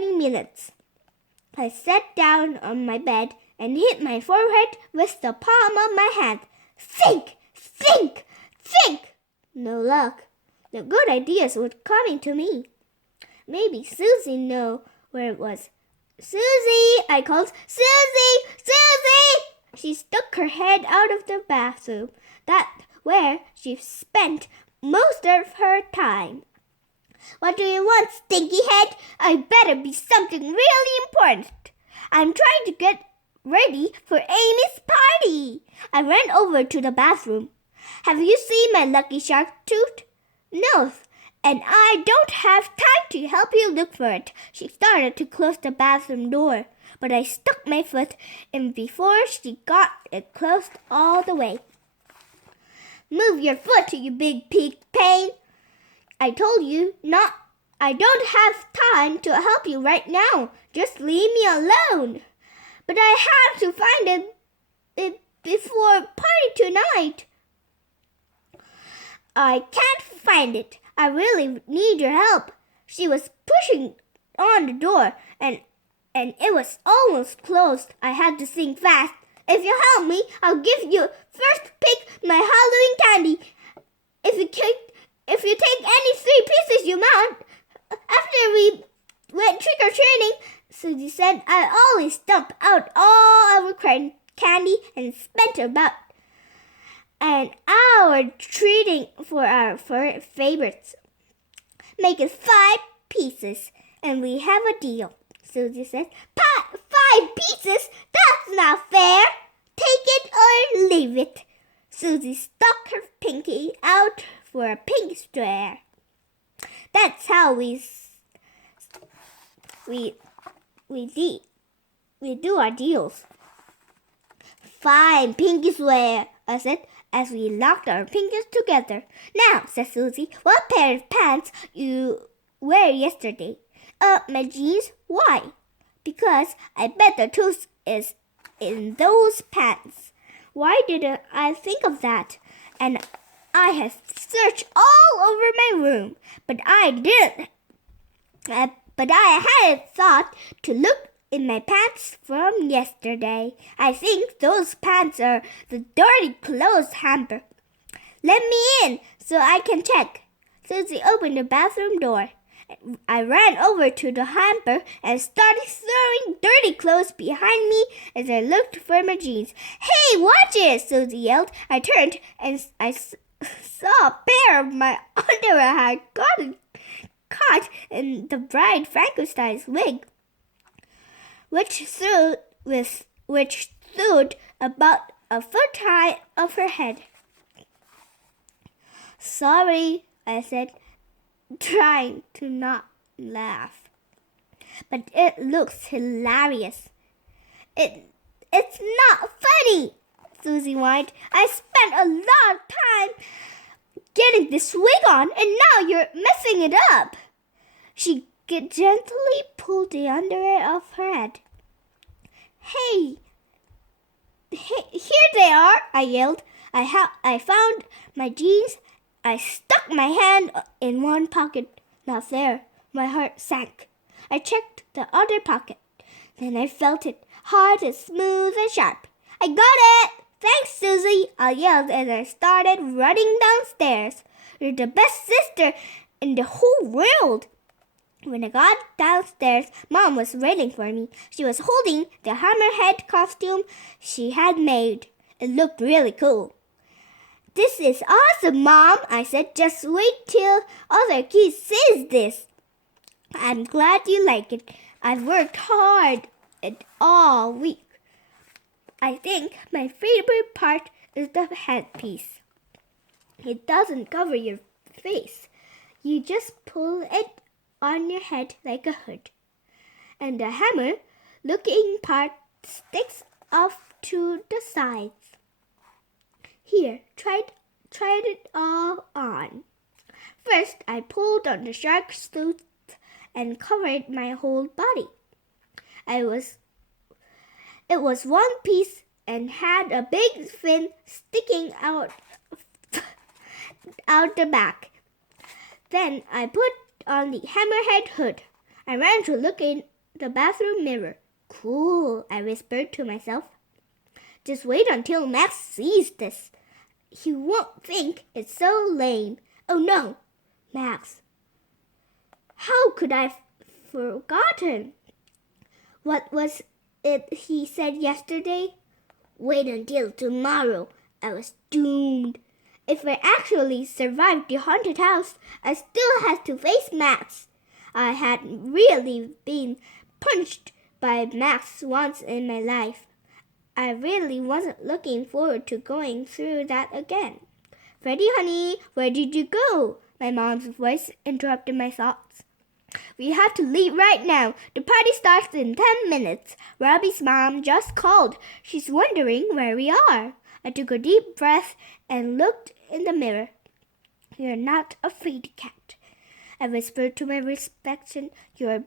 20 minutes. I sat down on my bed and hit my forehead with the palm of my hand. Think! Think! Think! No luck. The good ideas were coming to me. Maybe Susie knew where it was. Susie! I called. Susie! Susie! She stuck her head out of the bathroom. That's where she spent most of her time. What do you want, stinky head? I better be something really important. I'm trying to get ready for Amy's party. I ran over to the bathroom. Have you seen my lucky shark tooth? No, and I don't have time to help you look for it. She started to close the bathroom door, but I stuck my foot in before she got it closed all the way. Move your foot, you big pig pain. I told you not. I don't have time to help you right now. Just leave me alone. But I have to find it before party tonight. I can't find it. I really need your help. She was pushing on the door and it was almost closed. I had to think fast. If you help me, I'll give you first pick my Halloween candy. If you take any 3 pieces you want, after we went trick-or-treating, Susie said, I always dump out all our candy and spent about an hour treating for our favorites. Make it 5 pieces, and we have a deal, Susie said. 5 pieces? That's not fair. Take it or leave it. Susie stuck her pinky out for a pink square. That's how we do our deals. Fine, pinky swear, I said, as we locked our fingers together. Now, said Susie, what pair of pants you wear yesterday? My jeans. Why? Because I bet the tooth is in those pants. Why didn't I think of that? And I have searched all over my room, but I didn't. But I hadn't thought to look in my pants from yesterday. I think those pants are the dirty clothes hamper. Let me in so I can check. Susie opened the bathroom door. I ran over to the hamper and started throwing dirty clothes behind me as I looked for my jeans. Hey, watch it! Susie yelled. I turned and I saw a pair of my underwear had gotten caught in the bride Frankenstein's wig, which stood about a foot high of her head. Sorry, I said, trying to not laugh. But it looks hilarious. It's not funny, Susie whined. I spent a lot of time getting this wig on, and now you're messing it up. She gently pulled the underwear off her head. Hey, here they are, I yelled. I found my jeans. I stuck my hand in one pocket. Not there. My heart sank. I checked the other pocket. Then I felt it, hard and smooth and sharp. I got it! Thanks, Susie, I yelled as I started running downstairs. You're the best sister in the whole world. When I got downstairs, Mom was waiting for me. She was holding the hammerhead costume she had made. It looked really cool. This is awesome, Mom, I said. Just wait till other kids see this. I'm glad you like it. I've worked hard all week. I think my favorite part is the headpiece. It doesn't cover your face. You just pull it on your head like a hood. And the hammer-looking part sticks off to the sides. Here, try it all on. First, I pulled on the shark's tooth and covered my whole body. It was one piece and had a big fin sticking out the back. Then I put on the hammerhead hood. I ran to look in the bathroom mirror. Cool, I whispered to myself. Just wait until Max sees this. He won't think it's so lame. Oh no, Max. How could I have forgotten? What was it he said yesterday? Wait until tomorrow. I was doomed. If I actually survived the haunted house, I still had to face Max. I had really been punched by Max once in my life. I really wasn't looking forward to going through that again. Freddy, honey, where did you go? My mom's voice interrupted my thoughts. We have to leave right now. The party starts in 10 minutes. Robbie's mom just called. She's wondering where we are. I took a deep breath and looked in the mirror. You're not a Fraidy-Cat. I whispered to my reflection, You're a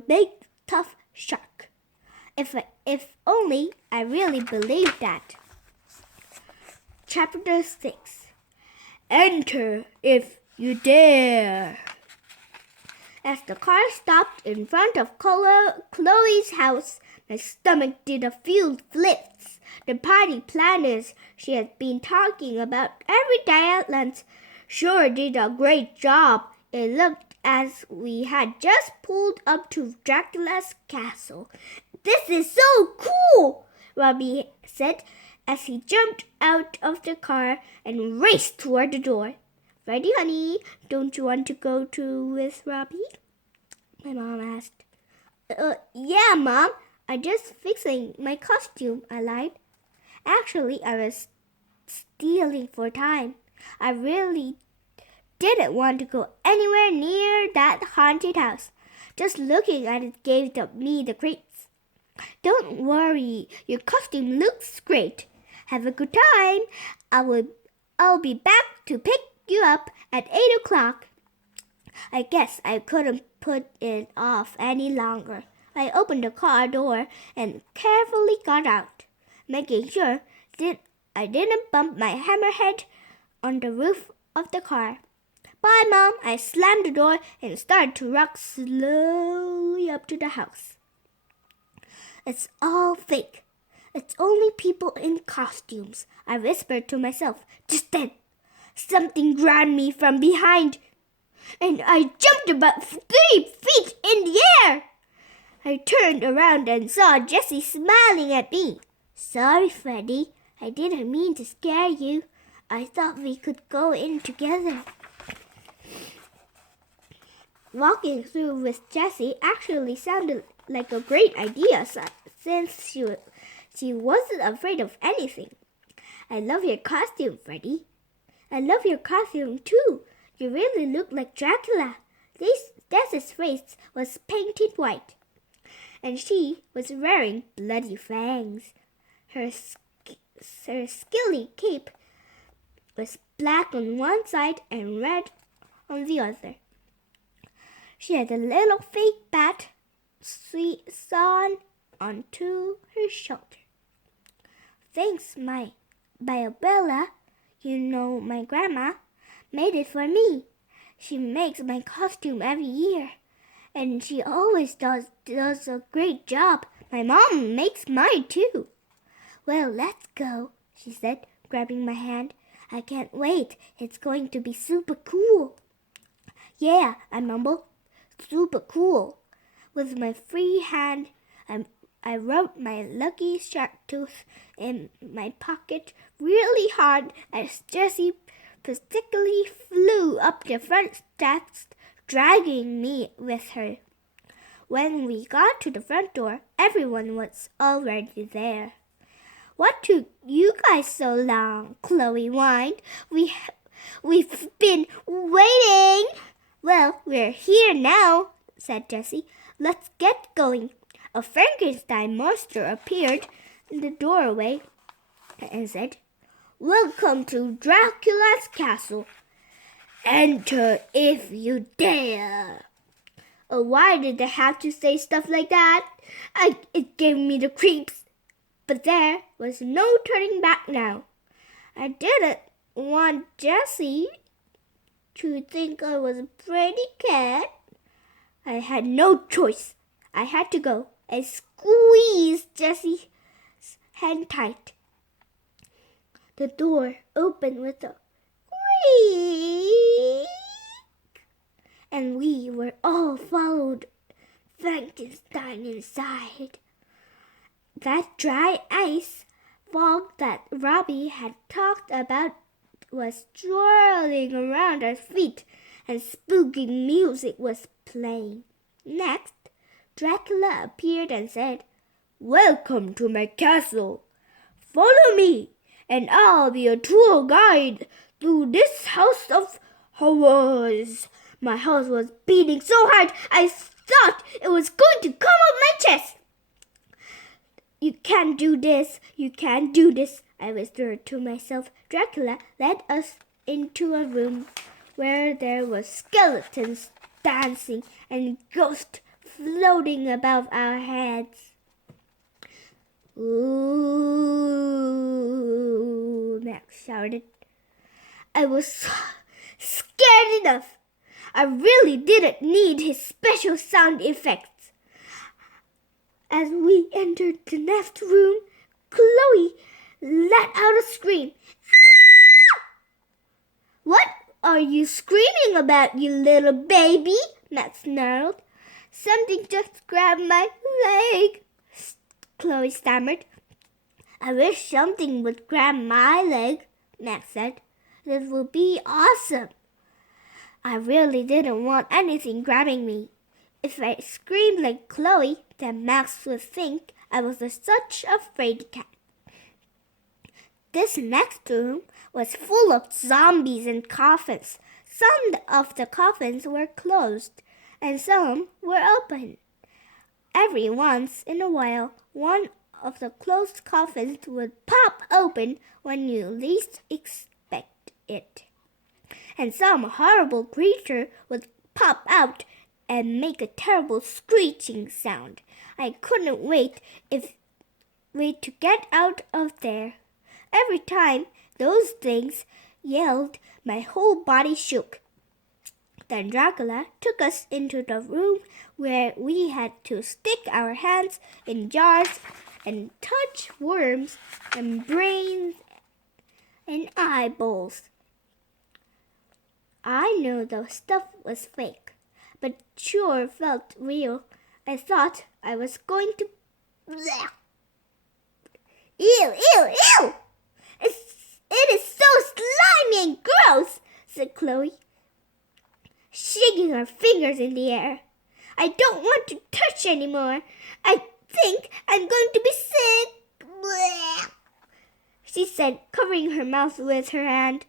big, tough shark. If only I really believed that. Chapter 6. Enter if you dare. As the car stopped in front of Chloe's house, my stomach did a few flips. The party planners she had been talking about every day at lunch sure did a great job. It looked as we had just pulled up to Dracula's castle. This is so cool, Robbie said as he jumped out of the car and raced toward the door. Freddy, honey, don't you want to go with Robbie? My mom asked. Yeah, Mom. I'm just fixing my costume, I lied. Actually, I was stealing for time. I really didn't want to go anywhere near that haunted house. Just looking at it gave me the creeps. Don't worry, your costume looks great. Have a good time. I'll be back to pick you up at 8 o'clock. I guess I couldn't put it off any longer. I opened the car door and carefully got out, making sure I didn't bump my hammerhead on the roof of the car. Bye, Mom. I slammed the door and started to walk slowly up to the house. It's all fake. It's only people in costumes, I whispered to myself. Just then, something grabbed me from behind, and I jumped about 3 feet in the air. I turned around and saw Jessie smiling at me. Sorry, Freddy. I didn't mean to scare you. I thought we could go in together. Walking through with Jessie actually sounded like a great idea since she wasn't afraid of anything. I love your costume, Freddy. I love your costume too. You really look like Dracula. Jessie's face was painted white, and she was wearing bloody fangs. Her skilly cape was black on one side and red on the other. She had a little fake bat sewn onto her shoulder. Thanks, my Biobella, my grandma, made it for me. She makes my costume every year, and she always does a great job. My mom makes mine too. Well, let's go, she said, grabbing my hand. I can't wait. It's going to be super cool. Yeah, I mumbled. Super cool. With my free hand, I rubbed my lucky shark tooth in my pocket really hard as Jessie particularly flew up the front steps, dragging me with her. When we got to the front door, everyone was already there. What took you guys so long? Chloe whined. We've been waiting. Well, we're here now, said Jessie. Let's get going. A Frankenstein monster appeared in the doorway and said, Welcome to Dracula's castle. Enter if you dare. Oh, why did they have to say stuff like that? It gave me the creeps. But there was no turning back now. I didn't want Jessie to think I was a Fraidy-Cat. I had no choice. I had to go. I squeezed Jessie's hand tight. The door opened with a creak, and we were all followed Frankenstein inside. That dry ice fog that Robbie had talked about was swirling around our feet, and spooky music was playing. Next, Dracula appeared and said, "Welcome to my castle. Follow me, and I'll be your tour guide through this house of horrors." My heart was beating so hard I thought it was going to come up my chest. "You can't do this, you can't do this," I whispered to myself. Dracula led us into a room where there were skeletons dancing and ghosts floating above our heads. "Ooh," Max shouted. I was scared enough. I really didn't need his special sound effects. As we entered the next room, Chloe let out a scream. "Ah!" "What are you screaming about, you little baby?" Max snarled. "Something just grabbed my leg," Chloe stammered. "I wish something would grab my leg," Max said. "This would be awesome." I really didn't want anything grabbing me. If I screamed like Chloe, then Max would think I was such a fraidy-cat. This next room was full of zombies and coffins. Some of the coffins were closed, and some were open. Every once in a while, one of the closed coffins would pop open when you least expect it. And some horrible creature would pop out and make a terrible screeching sound. I couldn't wait to get out of there. Every time those things yelled, my whole body shook. Then Dracula took us into the room where we had to stick our hands in jars and touch worms and brains and eyeballs. I knew the stuff was fake, but sure felt real. I thought I was going to... Blech. "Ew, ew, ew! It is so slimy and gross," said Chloe, shaking her fingers in the air. "I don't want to touch anymore. I think I'm going to be sick," Blech, she said, covering her mouth with her hand.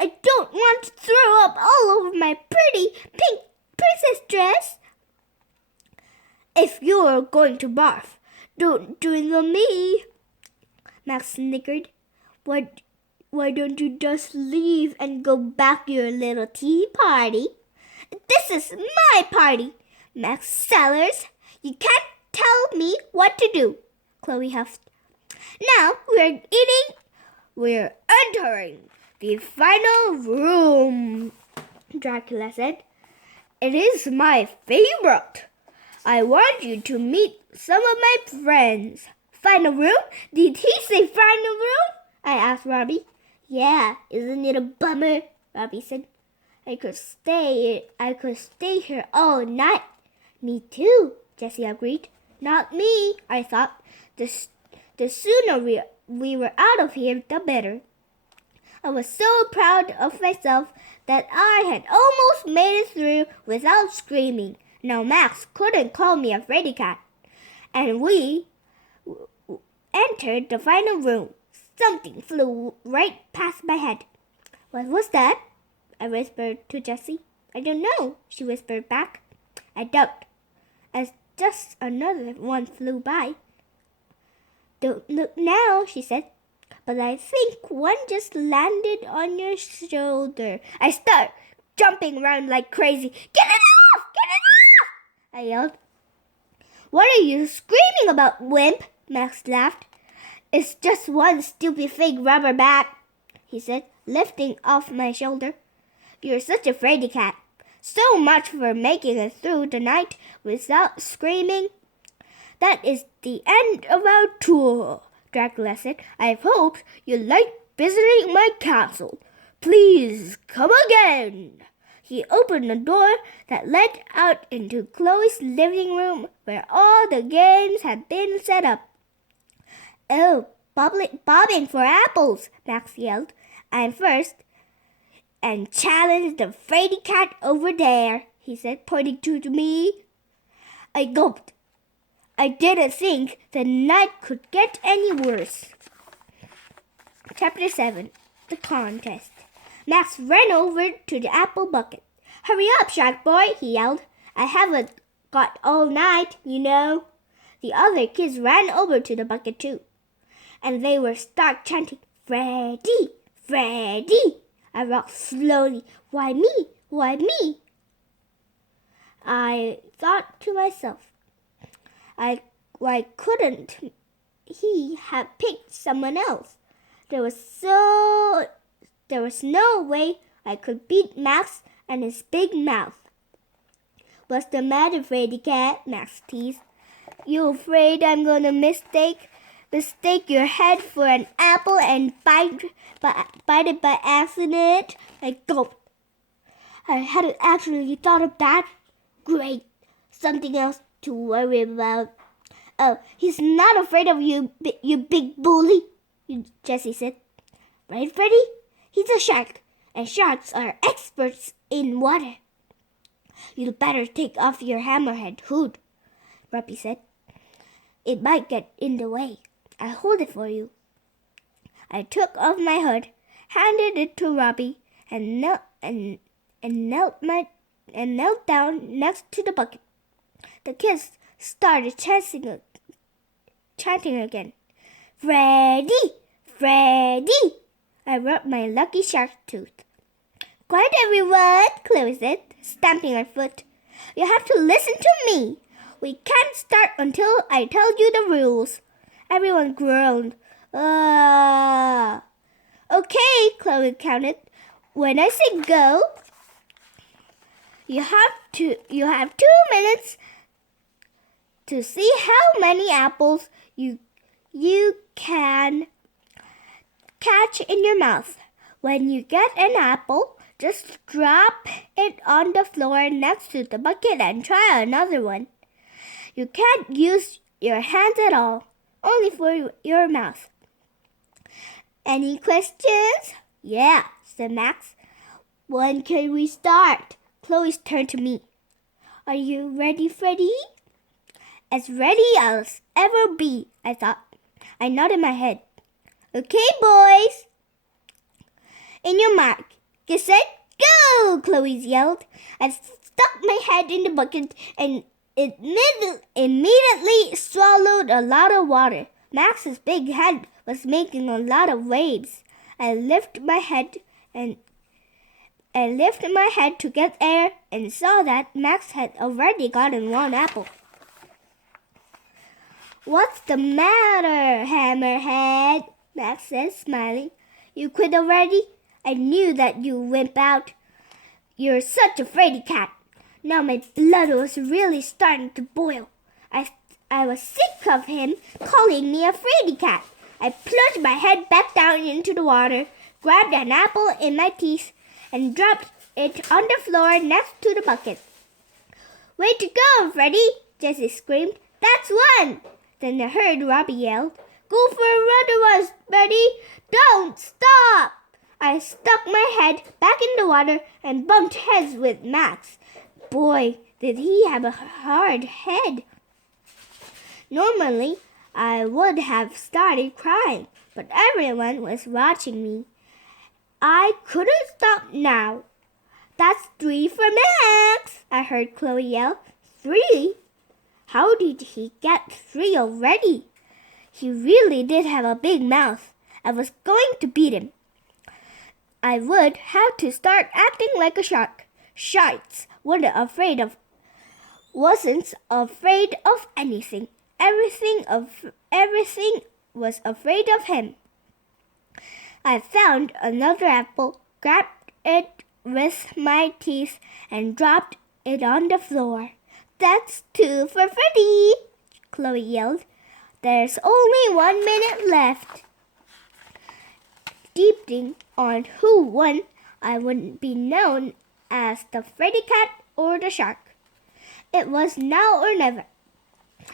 "I don't want to throw up all over my pretty pink princess dress." "If you're going to barf, don't do it on me," Max snickered. Why don't you just leave and go back to your little tea party?" "This is my party, Max Sellers. You can't tell me what to do," Chloe huffed. "Now we're entering the final room," Dracula said. "It is my favorite. I want you to meet some of my friends." "Final room? Did he say final room?" I asked Robbie. "Yeah, isn't it a bummer?" Robbie said. I could stay here all night." "Me too," Jessie agreed. "Not me," I thought. The sooner we were out of here, the better. I was so proud of myself that I had almost made it through without screaming. Now Max couldn't call me a Fraidy-Cat. And we entered the final room. Something flew right past my head. "What was that?" I whispered to Jessie. "I don't know," she whispered back. I ducked as just another one flew by. "Don't look now," she said. "But I think one just landed on your shoulder." I started jumping around like crazy. "Get it off! Get it off!" I yelled. "What are you screaming about, wimp?" Max laughed. "It's just one stupid fake rubber bat," he said, lifting off my shoulder. "You're such a fraidy-cat. So much for making it through the night without screaming. That is the end of our tour, Dracula said. I hope you liked visiting my castle. Please come again. He opened the door that led out into Chloe's living room where all the games had been set up. Oh, bobbing for apples, Max yelled. I'm first. And challenge the Fraidy-Cat over there, he said, pointing to me. I gulped. I didn't think the night could get any worse. Chapter 7. The Contest. Max ran over to the apple bucket. Hurry up, Shark Boy, he yelled. I haven't got all night, you know. The other kids ran over to the bucket too. And they were start chanting, Freddy, Freddy. I rocked slowly. Why me? Why me? I thought to myself, why couldn't he have picked someone else? There was no way I could beat Max and his big mouth. What's the matter, Fraidy-Cat? Max teased. You afraid I'm gonna mistake your head for an apple and bite it by accident? I gulped. I hadn't actually thought of that. Great. Something else to worry about. Oh, he's not afraid of you, you big bully, Jessie said. Right, Freddy? He's a shark, and sharks are experts in water. You'd better take off your hammerhead hood, Robbie said. It might get in the way. I'll hold it for you. I took off my hood, handed it to Robbie, and knelt down next to the bucket. The kids started chanting again. Freddy! Freddy! I rubbed my lucky shark tooth. Quiet, everyone, Chloe said, stamping her foot. You have to listen to me. We can't start until I tell you the rules. Everyone groaned. Okay, Chloe counted. When I say go, you have 2 minutes to see how many apples you can catch in your mouth. When you get an apple, just drop it on the floor next to the bucket and try another one. You can't use your hands at all, only for your mouth. Any questions? Yeah, said Max. When can we start? Chloe turned to me. Are you ready, Freddy? As ready as ever be, I thought. I nodded my head. Okay, boys. In your mark. Get set, go! Chloe yelled. I stuck my head in the bucket and it immediately swallowed a lot of water. Max's big head was making a lot of waves. I lifted my head to get air and saw that Max had already gotten one apple. What's the matter, Hammerhead? Max said, smiling. You quit already? I knew that you wimp out. You're such a Fraidy-Cat. Now my blood was really starting to boil. I was sick of him calling me a Fraidy-Cat. I plunged my head back down into the water, grabbed an apple in my teeth, and dropped it on the floor next to the bucket. Way to go, Freddy! Jessie screamed. That's one! Then I heard Robbie yell, Go for another one, Freddy! Don't stop! I stuck my head back in the water and bumped heads with Max. Boy, did he have a hard head. Normally, I would have started crying, but everyone was watching me. I couldn't stop now. That's 3 for Max, I heard Chloe yell. 3? How did he get 3 already? He really did have a big mouth. I was going to beat him. I would have to start acting like a shark. Sharks wasn't afraid of anything. Everything was afraid of him. I found another apple, grabbed it with my teeth and dropped it on the floor. That's 2 for Freddy, Chloe yelled. There's only 1 minute left. Depending on who won, I wouldn't be known as the Fraidy-Cat or the shark. It was now or never.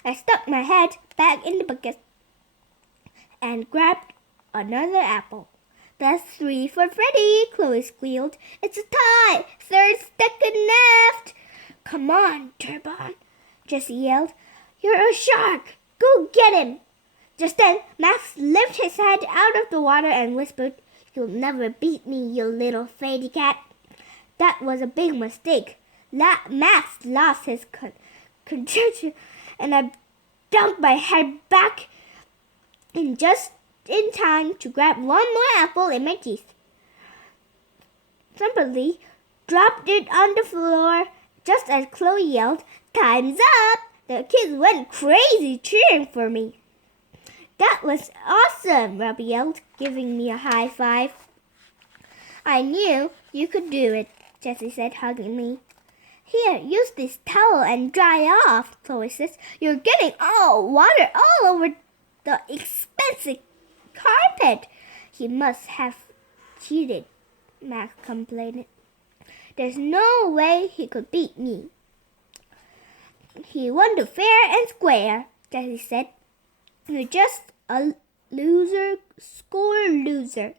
I stuck my head back in the bucket and grabbed another apple. That's 3 for Freddy, Chloe squealed. It's a tie! 3rd second left! Come on, Turbon, Jessie yelled. You're a shark! Go get him! Just then, Max lifted his head out of the water and whispered, You'll never beat me, you little Fraidy-Cat. That was a big mistake. Max lost his concentration, and I dunked my head back just in time to grab one more apple in my teeth. Somebody dropped it on the floor just as Chloe yelled, Time's up! The kids went crazy cheering for me. That was awesome, Robbie yelled, giving me a high five. I knew you could do it, Jessie said, hugging me. Here, use this towel and dry off, Chloe says. You're getting water all over the expensive carpet. He must have cheated, Max complained. There's no way he could beat me. He won the fair and square, Jessie said. You're just a loser, score loser.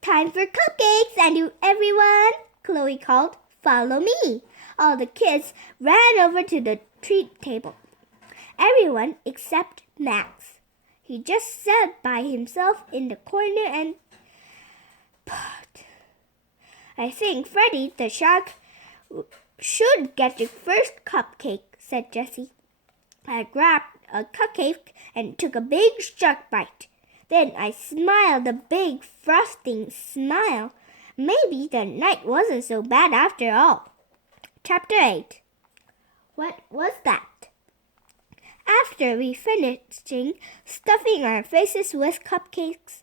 Time for cupcakes, everyone, Chloe called. Follow me. All the kids ran over to the treat table. Everyone except Max. He just sat by himself in the corner and puffed. I think Freddy the shark should get the first cupcake, said Jessie. I grabbed a cupcake and took a big shark bite. Then I smiled a big frosting smile. Maybe the night wasn't so bad after all. Chapter 8. What was that? After we finished stuffing our faces with cupcakes,